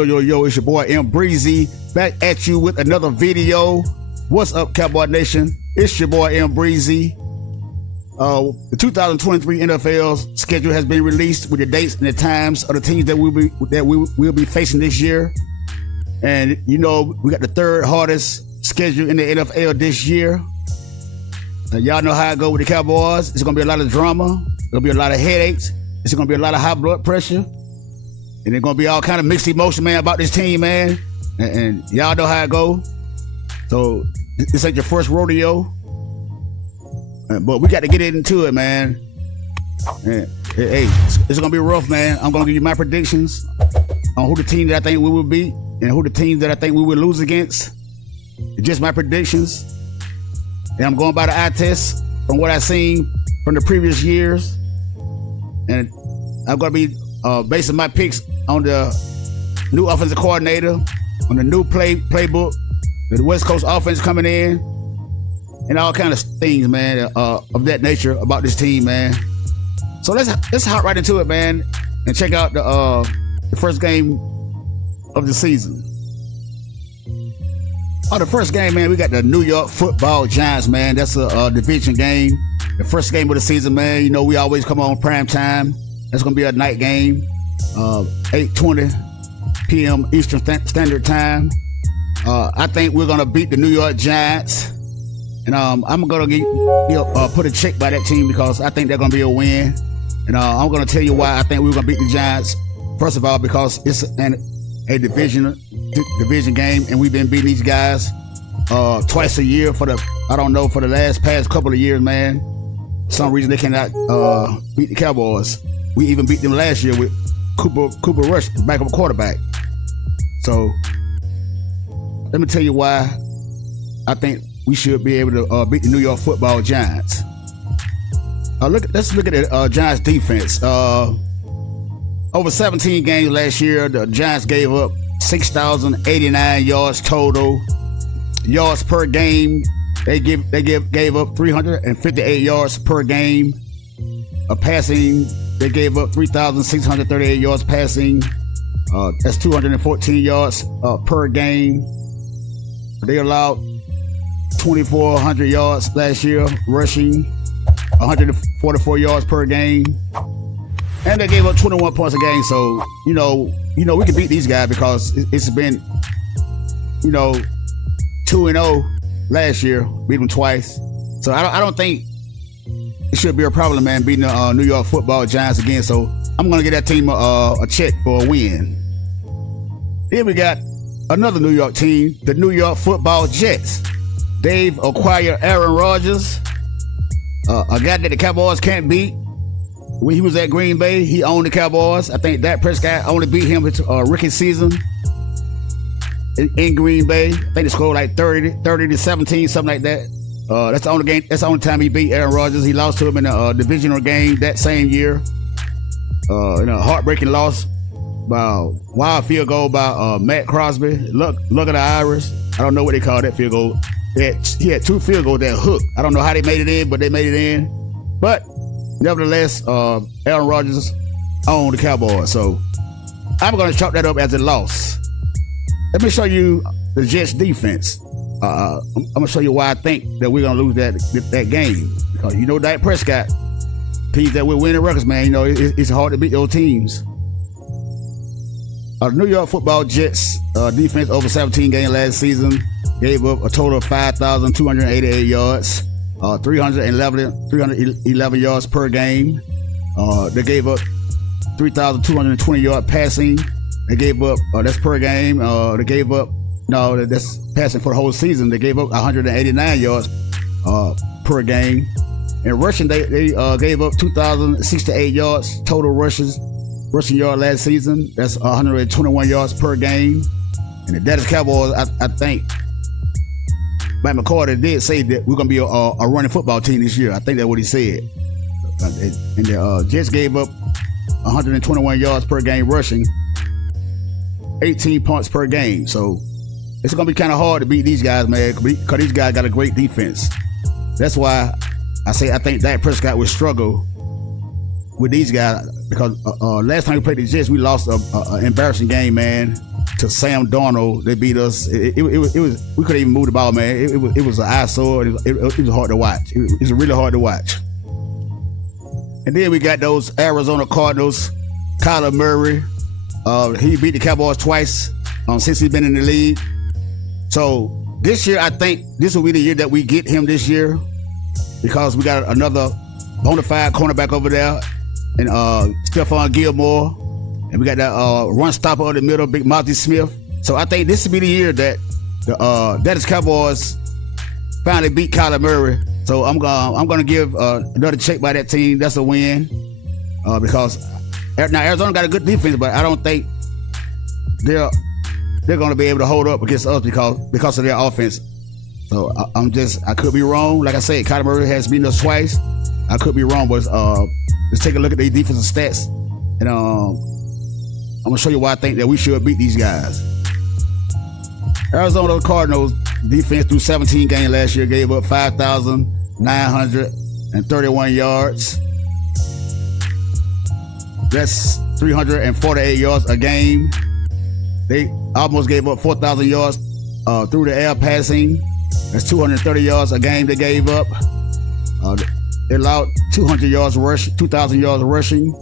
Yo, it's your boy M Breezy back at you with another video. What's up, Cowboy Nation? It's your boy M Breezy. The 2023 NFL schedule has been released with the dates and the times of the teams that we'll be facing this year. And you know, we got the third hardest schedule in the NFL this year. Y'all know how I go with the Cowboys. It's gonna be a lot of drama. It's gonna be a lot of headaches. It's gonna be a lot of high blood pressure. And there's gonna be all kind of mixed emotion, man, about this team, man. And y'all know how it go. So this ain't your first rodeo. But we got to get into it, man. And, hey, it's gonna be rough, man. I'm gonna give you my predictions on who the team that I think we will beat and who the teams that I think we will lose against. It's just my predictions. And I'm going by the eye test from what I've seen from the previous years. And I'm gonna be basing my picks on the new offensive coordinator, on the new playbook, the West Coast offense coming in, and all kind of things, man, of that nature about this team, man. So let's hop right into it, man, and check out the first game of the season. The first game, man, we got the New York Football Giants, man. That's a division game. The first game of the season, man. You know, we always come on prime time. That's gonna be a night game, 8:20 p.m. Eastern Standard Time. I think we're gonna beat the New York Giants, and I'm gonna put a check by that team because I think they're gonna be a win. And I'm gonna tell you why I think we're gonna beat the Giants. First of all, because it's a division game, and we've been beating these guys twice a year for the past couple of years, man. For some reason they cannot beat the Cowboys. We even beat them last year with Cooper Rush, the backup quarterback. So let me tell you why I think we should be able to beat the New York Football Giants. Let's look at the Giants defense. Over 17 games last year, the Giants gave up 6,089 yards total. Yards per game, they gave up 358 yards per game. Passing, they gave up 3,638 yards passing. That's 214 yards per game. They allowed 2,400 yards last year rushing, 144 yards per game, and they gave up 21 points a game. So you know we can beat these guys because it's been 2-0 last year, beat them twice. So I don't think it should be a problem, man, beating the New York Football Giants again. So I'm going to give that team a check for a win. Then we got another New York team, the New York Football Jets. They've acquired Aaron Rodgers, a guy that the Cowboys can't beat. When he was at Green Bay, he owned the Cowboys. I think Dak Prescott only beat him his rookie season in Green Bay. I think they scored like 30 to 17, something like that. That's the only game. That's the only time he beat Aaron Rodgers. He lost to him in a divisional game that same year. In a heartbreaking loss by a wild field goal by Matt Crosby. Look at the Irish. I don't know what they call that field goal. He had two field goals that hooked. I don't know how they made it in, but they made it in. But nevertheless, Aaron Rodgers owned the Cowboys. So I'm going to chalk that up as a loss. Let me show you the Jets defense. I'm gonna show you why I think that we're gonna lose that game. Because Dak Prescott, teams that we're winning records, man. It's hard to beat those teams. The New York Football Jets defense over 17 games last season gave up a total of 5,288 yards, 311 yards per game. They gave up 3,220 yards passing. They gave up that's per game. They gave up. No, that's passing for the whole season. They gave up 189 yards per game. And rushing, they gave up 2,068 yards total rushing yard last season. That's 121 yards per game. And the Dallas Cowboys, I think, Matt McCarty did say that we're going to be a running football team this year. I think that's what he said. And the Jets gave up 121 yards per game rushing, 18 points per game. So it's going to be kind of hard to beat these guys, man, because these guys got a great defense. That's why I think Dak Prescott will struggle with these guys, because last time we played the Jets, we lost an embarrassing game, man. to Sam Darnold. They beat us. It was we couldn't even move the ball, man. It was an eyesore. It was hard to watch. It was really hard to watch. And then we got those Arizona Cardinals. Kyler Murray. He beat the Cowboys twice since he's been in the league. So this year, I think this will be the year that we get him this year, because we got another bona fide cornerback over there, and Stephon Gilmore, and we got that run stopper in the middle, Big Mozzie Smith. So I think this will be the year that the Dallas Cowboys finally beat Kyler Murray. So I'm gonna give another check by that team. That's a win, because now Arizona got a good defense, but I don't think they're going to be able to hold up against us because of their offense. So I could be wrong. Like I said, Kyler Murray has beaten us twice. I could be wrong, but let's take a look at their defensive stats, and I'm gonna show you why I think that we should beat these guys. Arizona Cardinals defense through 17 games last year gave up 5,931 yards. That's 348 yards a game. They almost gave up 4,000 yards through the air passing. That's 230 yards a game they gave up. They allowed 200 yards rushing, 2,000 yards rushing.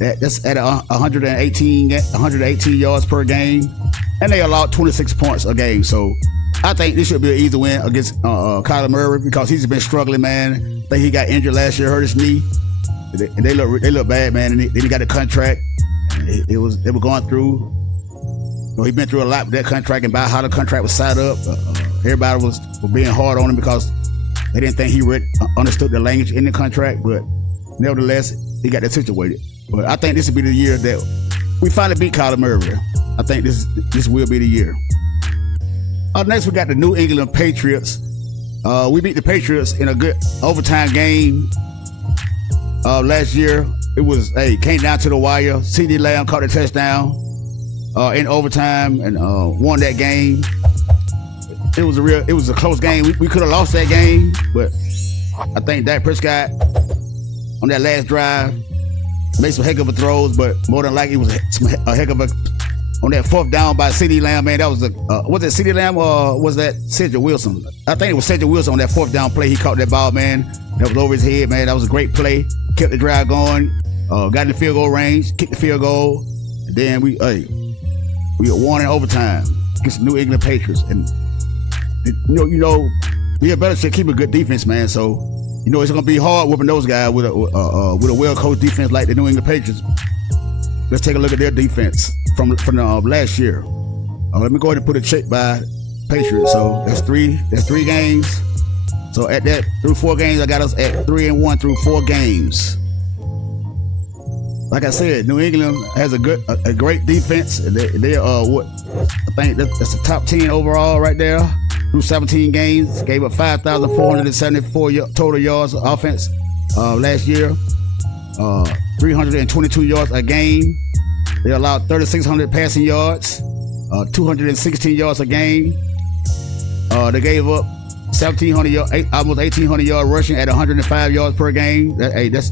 That's at 118 yards per game. And they allowed 26 points a game. So I think this should be an easy win against Kyler Murray, because he's been struggling, man. I think he got injured last year, hurt his knee. And they look bad, man. And then he got a contract. They were going through. He's been through a lot with that contract, and about how the contract was set up. Everybody was being hard on him because they didn't think he understood the language in the contract. But nevertheless, he got that situated. But I think this will be the year that we finally beat Kyler Murray. I think this will be the year. Next, we got the New England Patriots. We beat the Patriots in a good overtime game. Last year, came down to the wire. CeeDee Lamb caught a touchdown in overtime and won that game. It was a close game. We could have lost that game, but I think Dak Prescott on that last drive made some heck of a throws, but more than likely it was a heck of a on that fourth down by CeeDee Lamb, man. That was was it CeeDee Lamb or was that Cedric Wilson? I think it was Cedric Wilson on that fourth down play. He caught that ball, man. That was over his head, man. That was a great play. Kept the drive going. Got in the field goal range, kicked the field goal, and then we were won in overtime against the New England Patriots. And Bill Belichick keep a good defense, man. So it's gonna be hard whooping those guys with a well-coached defense like the New England Patriots. Let's take a look at their defense from last year. Let me go ahead and put a check by Patriots. So that's three games. So at that, through 4 games, I got us at 3-1 through 4 games. Like I said, New England has a great defense. They are what I think that's the top 10 overall right there. Through 17 games, gave up 5,474 total yards of offense last year. 322 yards a game. They allowed 3,600 passing yards, 216 yards a game. They gave up 1,700 yards, almost 1,800 yards rushing at 105 yards per game. That's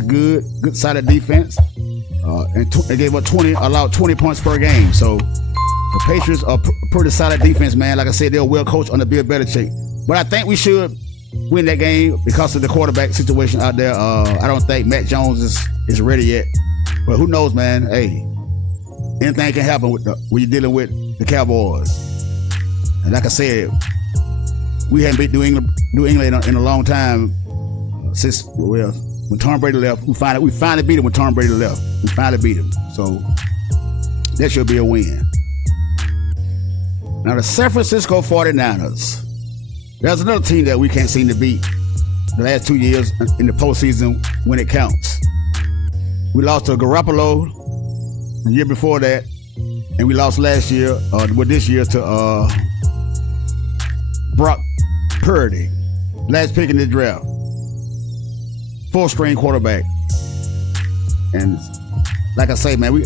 good solid defense. And they gave up allowed 20 points per game. So the Patriots are pretty solid defense, man. Like I said, they're well coached under Bill Belichick. But I think we should win that game because of the quarterback situation out there. I don't think Matt Jones is ready yet. But who knows, man? Hey, anything can happen when you're dealing with the Cowboys. And like I said, we hadn't beat New England in a long time since when Tom Brady left. We finally beat him when Tom Brady left. We finally beat him. So that should be a win. Now the San Francisco 49ers. There's another team that we can't seem to beat the last 2 years in the postseason when it counts. We lost to Garoppolo the year before that, and we lost this year to Brock Purdy, last pick in the draft. 4th-string quarterback. And like I say, man,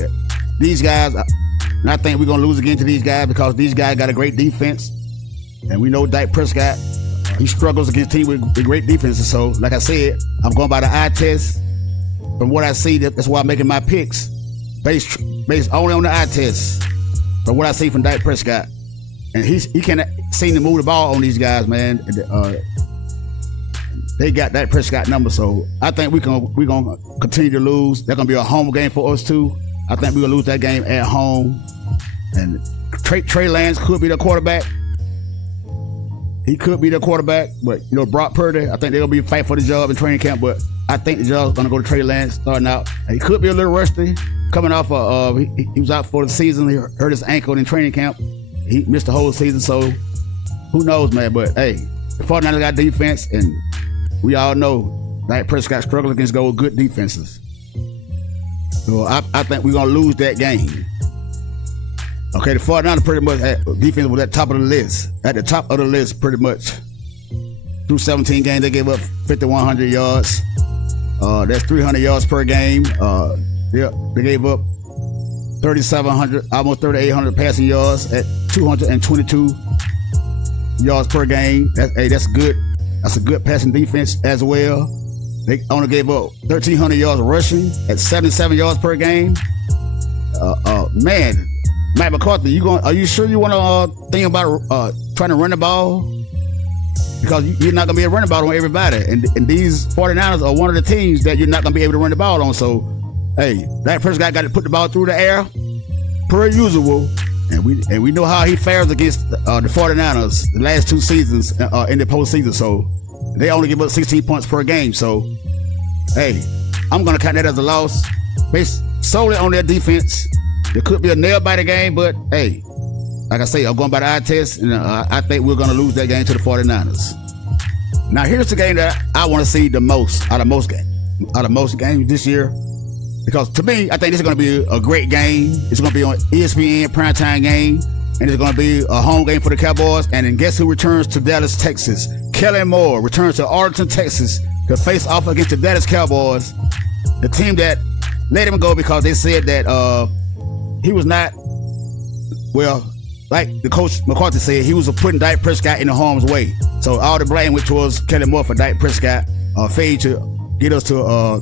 these guys, and I think we're going to lose again to these guys because these guys got a great defense. And we know Dak Prescott, he struggles against teams with great defenses. So, like I said, I'm going by the eye test. From what I see, that's why I'm making my picks based only on the eye test. from what I see from Dak Prescott, and he can't seem to move the ball on these guys, man. They got Dak Prescott number, so I think we're gonna continue to lose. That's gonna be a home game for us too. I think we're gonna lose that game at home. And Trey Lance could be the quarterback. He could be the quarterback, but Brock Purdy, I think they're gonna be fighting for the job in training camp. But I think the job's gonna go to Trey Lance starting out. He could be a little rusty, coming off he was out for the season. He hurt his ankle in training camp. He missed the whole season, so who knows, man? But hey, the 49ers got defense, and we all know Dak Prescott struggled against good defenses. So I think we're gonna lose that game. Okay, the 49ers pretty much defense was at the top of the list. At the top of the list, pretty much. Through 17 games, they gave up 5,100 yards. That's 300 yards per game. They gave up 3,700, almost 3,800 passing yards at 222 yards per game. That's good. That's a good passing defense as well. They only gave up 1,300 yards rushing at 77 yards per game. Man, Matt McCarthy, are you sure you want to think about trying to run the ball? Because you're not going to be able to run the ball on everybody. And these 49ers are one of the teams that you're not going to be able to run the ball on. So, hey, that person got to put the ball through the air per usual. And we know how he fares against the 49ers the last two seasons in the postseason. So, they only give up 16 points per game. So, hey, I'm going to count that as a loss based solely on their defense. There could be a nail-biter game, but hey, like I say, I'm going by the eye test, and I think we're going to lose that game to the 49ers. Now, here's the game that I want to see the most out of most games this year, because to me, I think this is going to be a great game. It's going to be on ESPN primetime game, and it's going to be a home game for the Cowboys. And then guess who returns to Dallas, Texas? Kellen Moore returns to Arlington, Texas to face off against the Dallas Cowboys, the team that let him go because they said that he was not, well, like the coach McCarthy said, he was putting Dak Prescott in the harm's way. So all the blame, which was Kellen Moore for Dak Prescott, failed to get us to a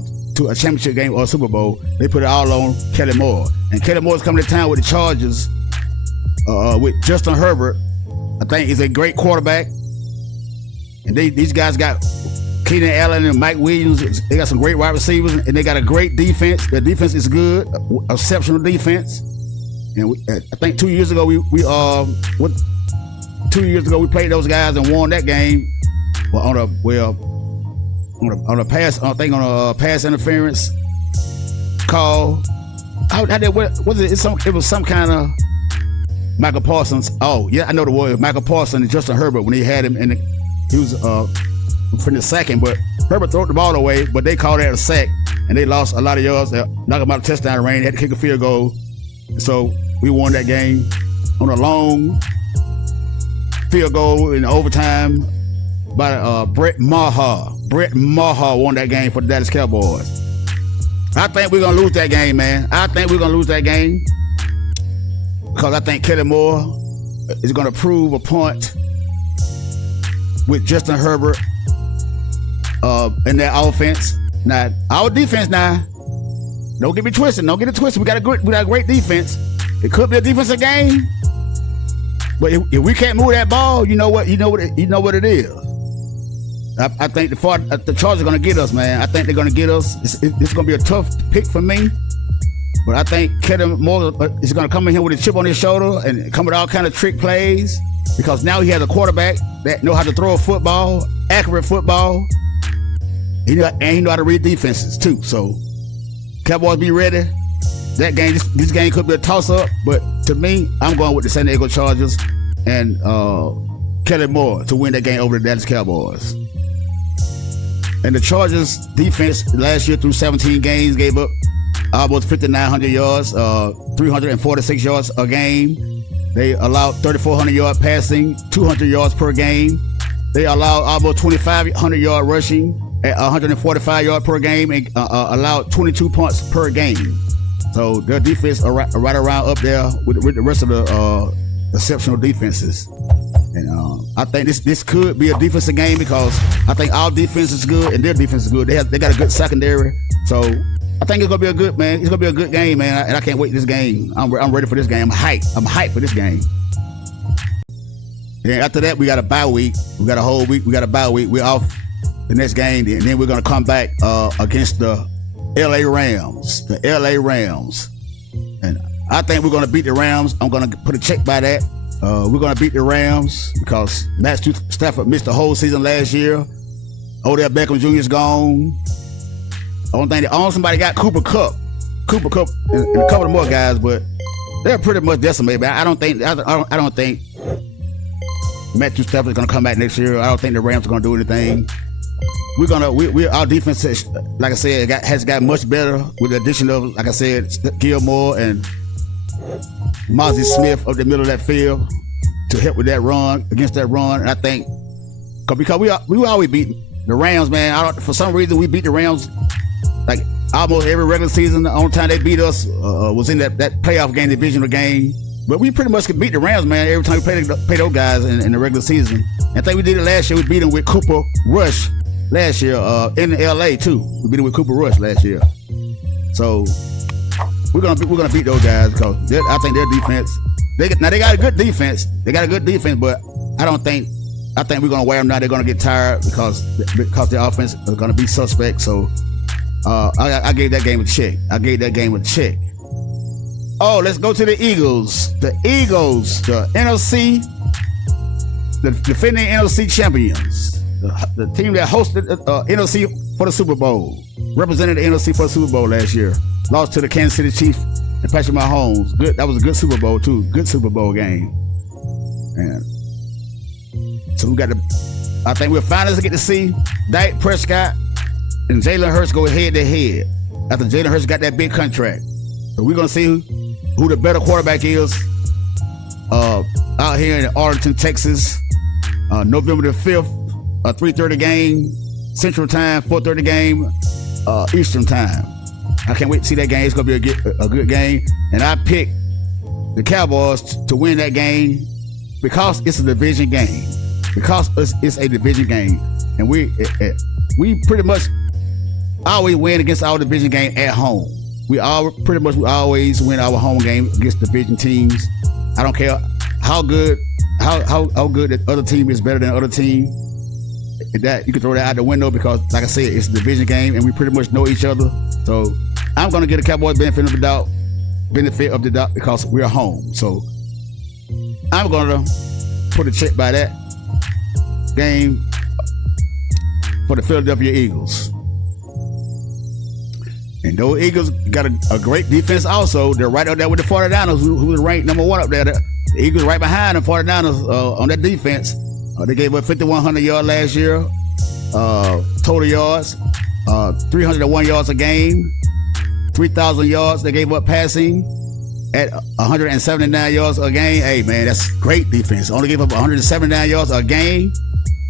championship game or a Super Bowl, they put it all on Kellen Moore. And Kellen Moore's coming to town with the Chargers with Justin Herbert. I think he's a great quarterback. And these guys got Keenan Allen and Mike Williams. They got some great wide receivers, and they got a great defense. Their defense is good, exceptional defense. And I think 2 years ago we played those guys and won that game. Well, on a pass interference call. It was some kind of Michael Parsons. Oh yeah, I know the word. Michael Parsons and Justin Herbert when he had him he was from the second, but Herbert threw the ball away, but they called that a sack, and they lost a lot of yards. They knocked him out of touchdown range. They had to kick a field goal, so we won that game on a long field goal in overtime by Brett Maher. Brett Maher won that game for the Dallas Cowboys. I think we're gonna lose that game, man. I think we're gonna lose that game because I think Kellen Moore is gonna prove a point with Justin Herbert in that offense. Now, our defense don't get me twisted. Don't get it twisted. We got a great defense. It could be a defensive game, but if we can't move that ball, you know what it is. I think the Chargers are going to get us, man. I think they're going to get us. It's going to be a tough pick for me, but I think Kellen Moore is going to come in here with a chip on his shoulder and come with all kind of trick plays, because now he has a quarterback that know how to throw a football, accurate football. He know how to read defenses too. So Cowboys, be ready. That game, this game could be a toss-up, but to me, I'm going with the San Diego Chargers and Kellen Moore to win that game over the Dallas Cowboys. And the Chargers defense last year through 17 games gave up almost 5,900 yards, 346 yards a game. They allowed 3,400 yard passing, 200 yards per game. They allowed almost 2,500 yard rushing at 145 yards per game, and allowed 22 points per game. So their defense are right around up there with the rest of the exceptional defenses. And I think this could be a defensive game because I think our defense is good and their defense is good. They got a good secondary. So I think it's gonna be a good, man. It's gonna be a good game, man, and I can't wait this game. I'm ready for this game. I'm hyped for this game. Then after that, we got a bye week. We got a whole week. We got a bye week. We're off the next game, and then we're gonna come back against the LA Rams. The LA Rams, and I think we're gonna beat the Rams. I'm gonna put a check by that. We're gonna beat the Rams because Matt Stafford missed the whole season last year. Odell Beckham Jr. is gone. Only somebody got Cooper Kupp, and a couple of more guys, but they're pretty much decimated. But I don't think Matthew Stafford is gonna come back next year. I don't think the Rams are gonna do anything. Our defense, like I said, has got much better with the addition of, like I said, Gilmore and Mozzie Smith up the middle of that field to help with that run, against that run. And I think because we always beat the Rams, man. For some reason we beat the Rams like almost every regular season. The only time they beat us was in that playoff game, divisional game. But we pretty much could beat the Rams, man, every time we play those guys in the regular season. And I think we did it last year. We beat them with Cooper Rush last year in LA too. We beat them with Cooper Rush last year. So we're gonna beat those guys because I think their defense. They got a good defense. But I think we're gonna wear them down. They're gonna get tired because their offense is gonna be suspect. So I gave that game a check. Oh, let's go to the Eagles. The NFC, the defending NFC champions. The team that hosted NFC for the Super Bowl, represented the NFC for the Super Bowl last year. Lost to the Kansas City Chiefs and Patrick Mahomes. Good. That was a good Super Bowl too. Good Super Bowl game. And so I think we'll finally get to see Dak Prescott and Jalen Hurts go head to head after Jalen Hurts got that big contract. So we're gonna see who the better quarterback is out here in Arlington, Texas, November the 5th, a 3:30 game Central Time, 4:30 game Eastern Time. I can't wait to see that game. It's gonna be a good game, and I picked the Cowboys to win that game because it's a division game. And we pretty much always win against our division game at home. We always win our home game against division teams. I don't care how good the other team is better than the other team. That you can throw that out the window because, like I said, it's a division game and we pretty much know each other. So I'm gonna get a Cowboys benefit of the doubt because we're home. So I'm gonna put a check by that game for the Philadelphia Eagles. And those Eagles got a great defense also. They're right up there with the 49ers, who was ranked number 1 up there. The Eagles right behind the 49ers on that defense. They gave up 5,100 yards last year, total yards, 301 yards a game, 3,000 yards they gave up passing at 179 yards a game. Hey, man, that's great defense. Only gave up 179 yards a game.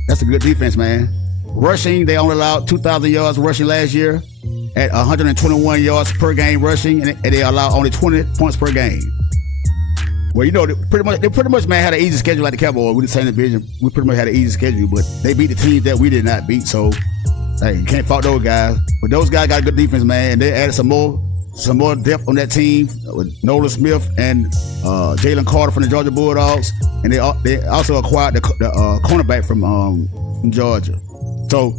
That's a good defense, man. Rushing, they only allowed 2,000 yards rushing last year at 121 yards per game rushing, and they allow only 20 points per game. Well, you know, they pretty much man had an easy schedule like the Cowboys. We the same division. We pretty much had an easy schedule, but they beat the teams that we did not beat. So, hey, you can't fault those guys. But those guys got a good defense, man, and they added some more depth on that team with Nolan Smith and Jalen Carter from the Georgia Bulldogs, and they also acquired the cornerback from Georgia. So,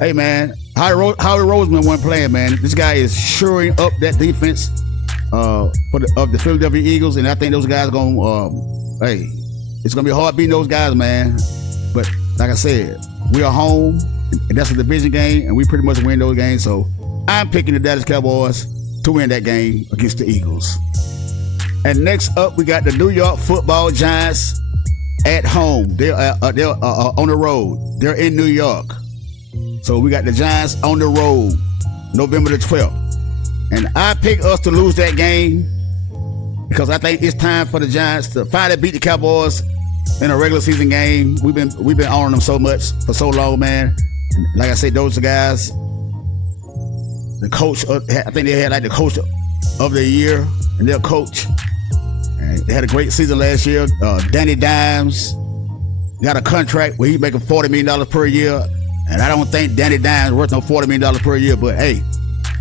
hey, man, Howie Roseman wasn't playing, man. This guy is shoring up that defense of the Philadelphia Eagles, and I think those guys are gonna it's gonna be hard beating those guys, man. But like I said, we are home, and that's a division game, and we pretty much win those games. So I'm picking the Dallas Cowboys to win that game against the Eagles. And next up, we got the New York Football Giants at home. They're on the road. They're in New York. So we got the Giants on the road, November the 12th. And I picked us to lose that game because I think it's time for the Giants to finally beat the Cowboys in a regular season game. We've been honoring them so much for so long, man. And like I said, those guys, the coach, I think they had like the coach of the year and their coach. And they had a great season last year. Danny Dimes got a contract where he's making $40 million per year. And I don't think Danny Dimes is worth no $40 million per year, but hey,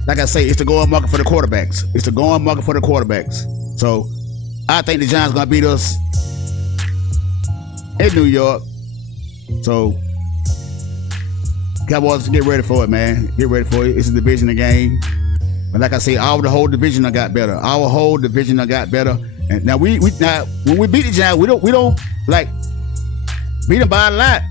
like I say, it's the going market for the quarterbacks. It's the going market for the quarterbacks. So I think the Giants gonna beat us in New York. So Cowboys, get ready for it, man. Get ready for it. It's a division game. But like I say, the whole division done got better. Our whole division done got better. And now we now when we beat the Giants, we don't like beat them by a lot.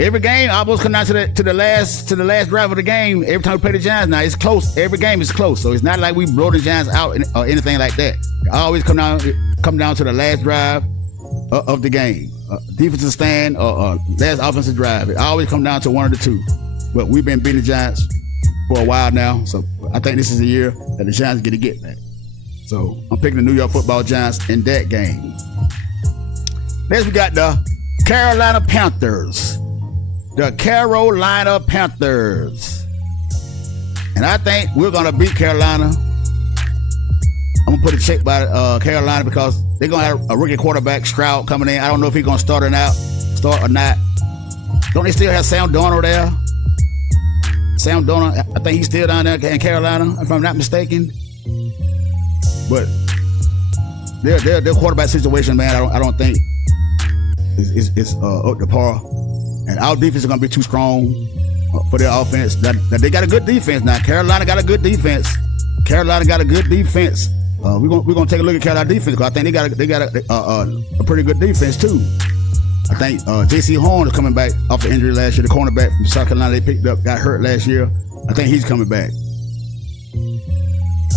Every game almost come down to the last drive of the game. Every time we play the Giants, now it's close. Every game is close. So it's not like we blow the Giants out or anything like that. It always come down to the last drive of the game. Defensive stand or last offensive drive. It always come down to one of the two. But we've been beating the Giants for a while now. So I think this is a year that the Giants get to get back. So I'm picking the New York Football Giants in that game. Next we got the Carolina Panthers. The Carolina Panthers. And I think we're going to beat Carolina. I'm going to put a check by Carolina because they're going to have a rookie quarterback, Stroud, coming in. I don't know if he's going to start or not. Don't they still have Sam Darnold there? Sam Darnold, I think he's still down there in Carolina, if I'm not mistaken. But their quarterback situation, man, I don't think is up to par. And our defense is going to be too strong for their offense. Now, they got a good defense. Now, Carolina got a good defense. We're going to take a look at Carolina defense because I think they got a pretty good defense, too. I think J.C. Horn is coming back off the injury last year. The cornerback from South Carolina they picked up got hurt last year. I think he's coming back.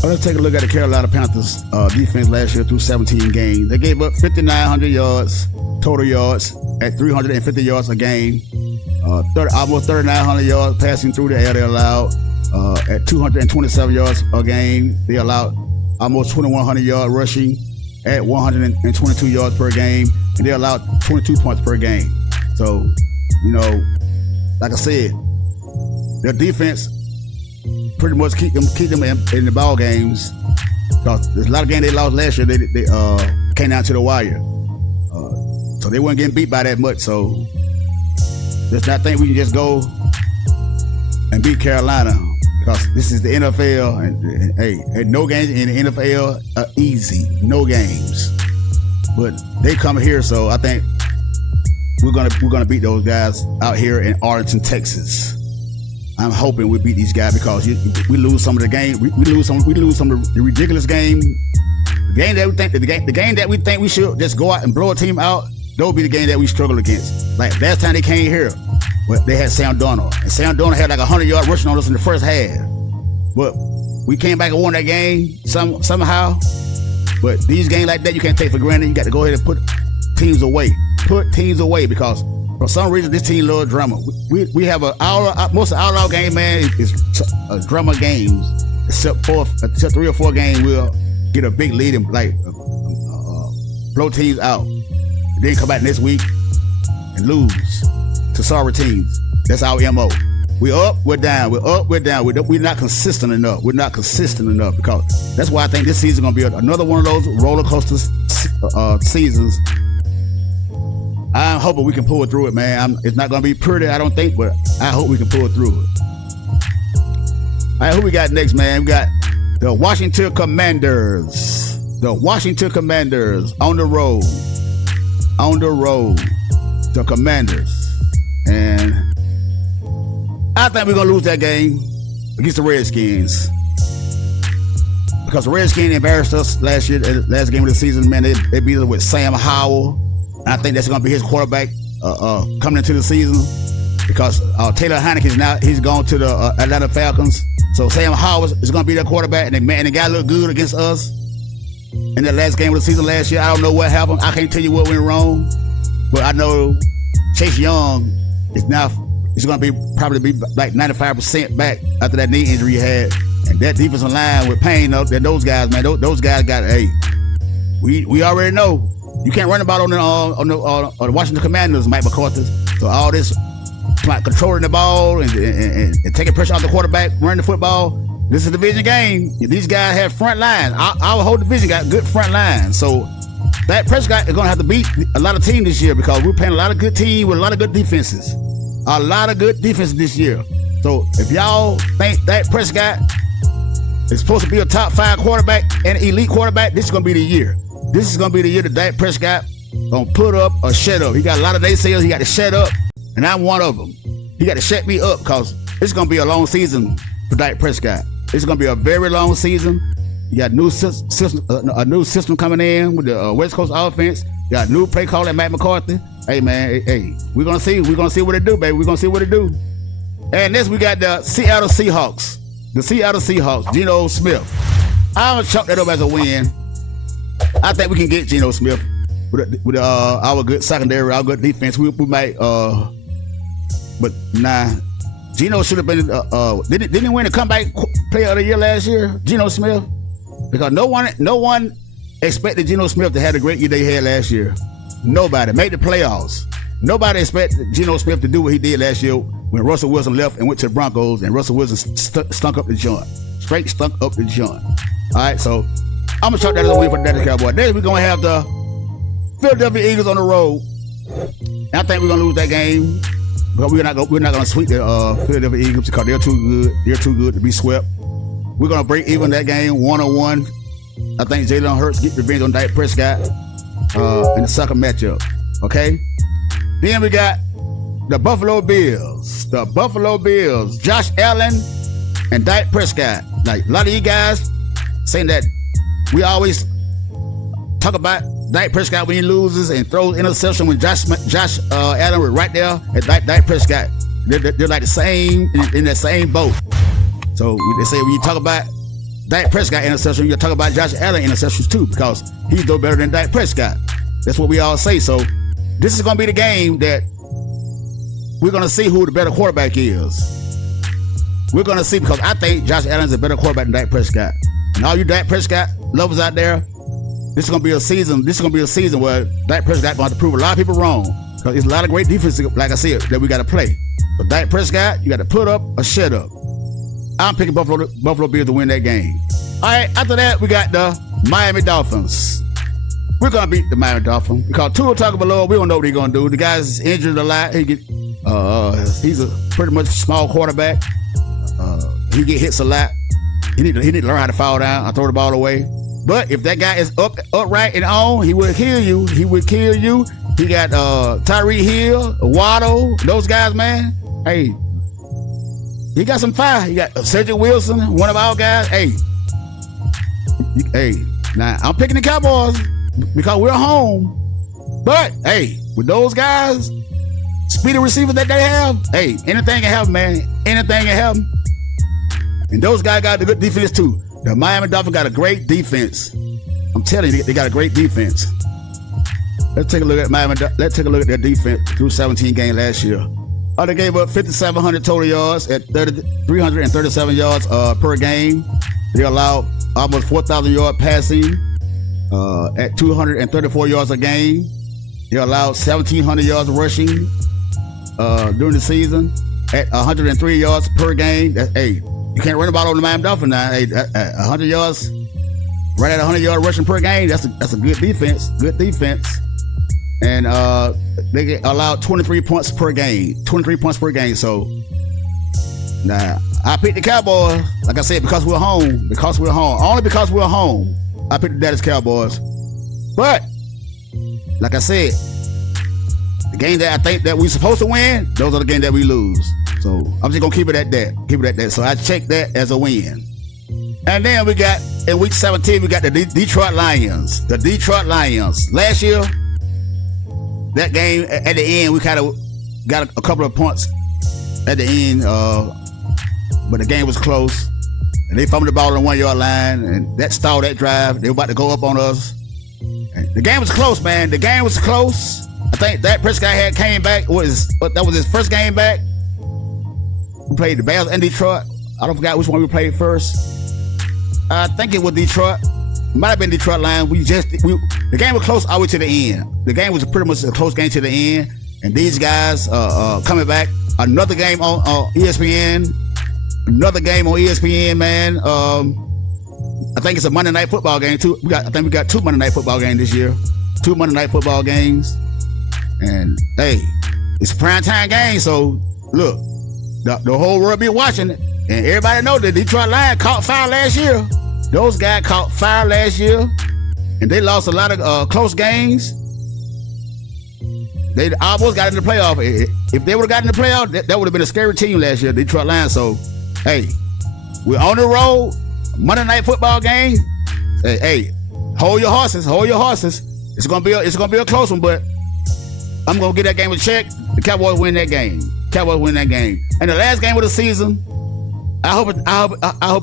Let's take a look at the Carolina Panthers defense last year through 17 games. They gave up 5,900 yards, total yards, at 350 yards a game. Almost 3,900 yards passing through the air they allowed. At 227 yards a game, they allowed almost 2,100 yards rushing at 122 yards per game. And they allowed 22 points per game. So, like I said, their defense pretty much keep them in the ball games. Because there's a lot of games they lost last year. They came down to the wire, so they weren't getting beat by that much. So let's not think we can just go and beat Carolina because this is the NFL. And no games in the NFL are easy. No games. But they come here, so I think we're gonna beat those guys out here in Arlington, Texas. I'm hoping we beat these guys because we lose some of the game. We lose some of the ridiculous game. The game that we think we should just go out and blow a team out. That would be the game that we struggle against. Like last time they came here, well, they had Sam Darnold, and Sam Darnold had like 100 yard rushing on us in the first half. But we came back and won that game somehow. But these games like that, you can't take for granted. You got to go ahead and put teams away. Because for some reason, this team loves drama. We have most of our game, man, is drama games. Except 3 or 4 games, we'll get a big lead and blow teams out. And then come back next week and lose to sorry teams. That's our MO. We're up, we're down. We're up, we're down. We're not consistent enough. Because that's why I think this season is going to be another one of those roller coaster seasons. I'm hoping we can pull through it, man. It's not going to be pretty, I don't think, but I hope we can pull through it. All right, who we got next, man? We got the Washington Commanders. The Washington Commanders on the road. The Commanders. And I think we're going to lose that game against the Redskins. Because the Redskins embarrassed us last year, last game of the season, man. They beat us with Sam Howell. And I think that's going to be his quarterback coming into the season. Because Taylor Heineke he's gone to the Atlanta Falcons. So Sam Howell is going to be their quarterback. And the guy looked good against us in the last game of the season last year. I don't know what happened. I can't tell you what went wrong. But I know Chase Young is now... He's going to probably be like 95% back after that knee injury he had. And that defensive line with Payne, those guys, man, those guys got, we already know. You can't run the ball on the Washington Commanders, Mike McCarthy. So all this like controlling the ball and taking pressure off the quarterback, running the football, this is a division game. These guys have front lines. Our whole division got good front lines. So Dak Prescott is going to have to beat a lot of teams this year because we're playing a lot of good teams with a lot of good defenses. A lot of good defense this year. So if y'all think Dak Prescott is supposed to be a top 5 quarterback and elite quarterback, this is going to be the year. This is going to be the year that Dak Prescott going to put up or shut up. He got a lot of naysayers. He got to shut up, and I'm one of them. He got to shut me up because it's going to be a long season for Dak Prescott. It's going to be a very long season. You got a new system coming in with the West Coast offense. You got a new play caller, Matt McCarthy. Hey, man, hey, we're going to see. We're going to see what it do, baby. We're going to see what it do. And next, we got the Seattle Seahawks. The Seattle Seahawks, Geno Smith. I'm going to chalk that up as a win. I think we can get Geno Smith with our good secondary, our good defense. We might, but nah. Geno should have been, didn't he win the comeback player of the year last year, Geno Smith? Because no one expected Geno Smith to have the great year they had last year. Nobody made the playoffs. Nobody expected Geno Smith to do what he did last year when Russell Wilson left and went to the Broncos, and Russell Wilson stunk up the joint. Straight stunk up the joint. All right, so I'm gonna chalk that as a win for the Dallas Cowboys. Then we're gonna have the Philadelphia Eagles on the road. And I think we're gonna lose that game, but we're not gonna sweep the Philadelphia Eagles because they're too good. They're too good to be swept. We're gonna break even that game 1-1. I think Jalen Hurts get revenge on Dak Prescott in the second matchup. Okay. Then we got the Buffalo Bills. The Buffalo Bills. Josh Allen and Dak Prescott. Like a lot of you guys saying that we always talk about Dak Prescott when he loses and throws interception when Josh Allen was right there at Dak Prescott. They're like the same in that same boat. So they say when you talk about Dak Prescott interception, you talk about Josh Allen interceptions too because he's no better than Dak Prescott. That's what we all say. So this is going to be the game that we're going to see who the better quarterback is. We're going to see because I think Josh Allen's a better quarterback than Dak Prescott. And all you Dak Prescott lovers out there, this is going to be a season. This is going to be a season where Dak Prescott going to have to prove a lot of people wrong because there's a lot of great defense, like I said, that we got to play. But Dak Prescott, you got to put up or shut up. I'm picking Buffalo Bills to win that game. All right, after that, we got the Miami Dolphins. We're going to beat the Miami Dolphins because Tua Tagovailoa, we don't know what he's going to do. The guy's injured a lot. He's a pretty much small quarterback. He get hits a lot. He need to learn how to fall down and throw the ball away. But if that guy is upright and on, he will kill you. He will kill you. He got Tyreek Hill, Waddle, those guys, man. Hey, he got some fire. He got Cedric Wilson, one of our guys. Hey, now I'm picking the Cowboys because we're home. But hey, with those guys, speedy receivers that they have, hey, anything can happen, man. Anything can happen. And those guys got the good defense too. The Miami Dolphins got a great defense. I'm telling you, they got a great defense. Let's take a look at Miami. Let's take a look at their defense through 17 games last year. They gave up 5,700 total yards at 337 yards per game. They allowed almost 4,000 yard passing at 234 yards a game. They allowed 1,700 yards rushing during the season at 103 yards per game. Hey, you can't run the ball on the Miami Dolphins now. Hey, 100 yards, right at 100 yard rushing per game. That's a good defense. Good defense. And they get allowed 23 points per game. 23 points per game. So now I picked the Cowboys, like I said, because we're home. Because we're home. Only because we're home. I picked the Dallas Cowboys. But like I said, the game that I think that we're supposed to win, those are the games that we lose. So I'm just gonna keep it at that. Keep it at that. So I check that as a win. And then we got in week 17, we got the Detroit Lions. The Detroit Lions. Last year, that game at the end, we kind of got a couple of points at the end, but the game was close. And they fumbled the ball on the 1 yard line, and that stalled that drive. They were about to go up on us. And the game was close, man. The game was close. I think Dak Prescott came back. That was his first game back. We played the Bears and Detroit. I don't forget which one we played first. I think it was Detroit. It might have been Detroit Lions. The game was close all the way to the end. The game was pretty much a close game to the end. And these guys coming back. Another game on ESPN. Another game on ESPN, man. I think it's a Monday Night Football game too. I think we got 2 Monday Night Football games this year. 2 Monday Night Football games. And hey, it's a primetime game, so look, the whole world be watching it. And everybody know the Detroit Lions caught fire last year. Those guys caught fire last year, and they lost a lot of close games. They almost got in the playoff. If they would have gotten in the playoff, that would have been a scary team last year, the Detroit Lions. So, hey, we're on the road. Monday Night Football game. Hey, hold your horses. Hold your horses. It's gonna be a close one, but I'm gonna get that game a check. The Cowboys win that game. Cowboys win that game. And the last game of the season, I hope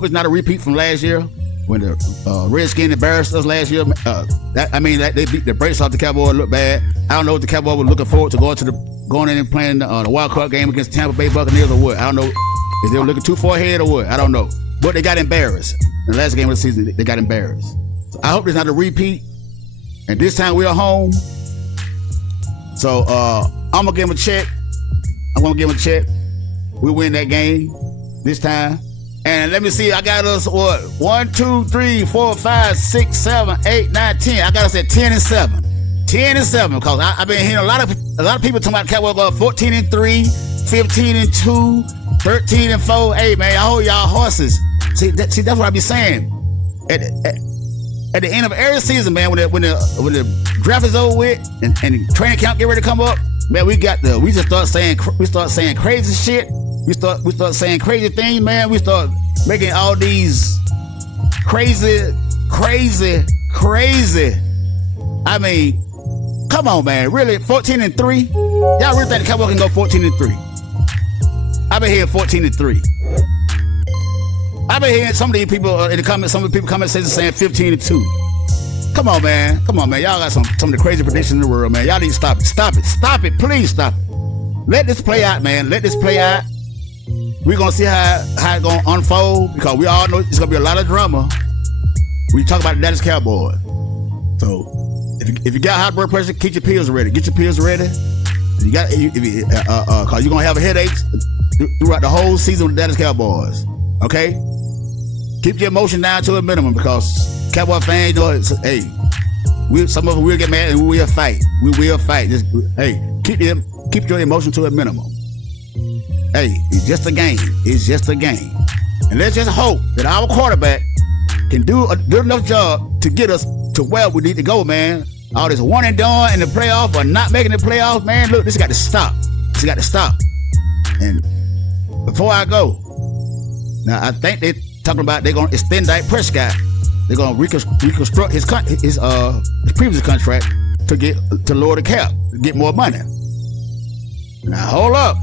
it's not a repeat from last year when the Redskins embarrassed us last year. They beat the brakes off the Cowboys. Look bad. I don't know if the Cowboys were looking forward to going in and playing the wild card game against Tampa Bay Buccaneers or what. I don't know if they were looking too far ahead or what. I don't know. But they got embarrassed. In the last game of the season, they got embarrassed. So I hope it's not a repeat. And this time we're home. So I'm gonna give him a check. We win that game this time. And let me see, I got us what? 1, 2, 3, 4, 5, 6, 7, 8, 9, 10. I got us at 10-7. 10-7, because I've been hearing a lot of people talking about Cowboys going 14-3, 15-2, 13-4. Hey man, I hold y'all horses. See, that's what I be saying. At the end of every season, man, when the draft is over with and training camp get ready to come up, man, we just start saying crazy shit. We start saying crazy things, man. We start making all these crazy. I mean, come on, man. Really, 14-3? Y'all really think the Cowboys can go 14-3? I've been hearing 14-3. I've been hearing some of these people in the comments. Some of the people comment section saying 15-2. Come on, man. Y'all got some of the crazy predictions in the world, man. Y'all need to stop it. Please stop it. Let this play out, man. Let this play out. We're gonna see how it's gonna unfold, because we all know it's gonna be a lot of drama when you talk about the Dallas Cowboys. So if you got high blood pressure, keep your pills ready. Get your pills ready. You got cause you're gonna have headaches throughout the whole season with the Dallas Cowboys. Okay? Keep your emotion down to a minimum, because Cowboy fans know hey, some of us will get mad and we will fight. We will fight. Just keep your emotion to a minimum. Hey, it's just a game. It's just a game. And let's just hope that our quarterback can do a good enough job to get us to where we need to go, man. All this one and done in the playoff or not making the playoffs, man, look, this got to stop. And before I go, now I think they're talking about they're going to extend Dak Prescott. They're going to reconstruct his previous contract to lower the cap, to get more money. Now hold up.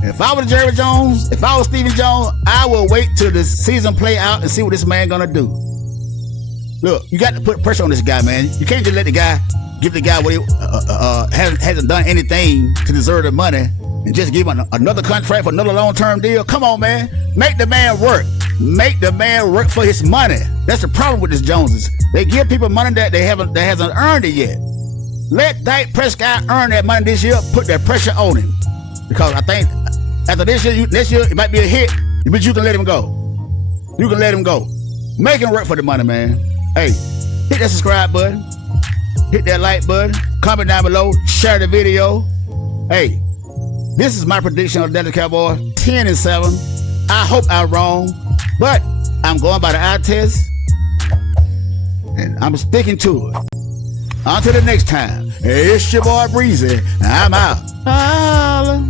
If I was Jerry Jones, if I was Stephen Jones, I will wait till the season play out and see what this man gonna do. Look, you got to put pressure on this guy, man. You can't just give the guy what he hasn't done anything to deserve the money and just give him another contract for another long-term deal. Come on, man. Make the man work. Make the man work for his money. That's the problem with this Joneses. They give people money that that hasn't earned it yet. Let Dak Prescott earn that money this year. Put that pressure on him, because I think after next year it might be a hit, but you can let him go. You can let him go. Make him work for the money, man. Hey, hit that subscribe button. Hit that like button. Comment down below. Share the video. Hey, this is my prediction of the Dallas Cowboys. 10-7. I hope I'm wrong, but I'm going by the eye test, and I'm sticking to it. Until the next time, it's your boy Breezy. I'm out. Holla.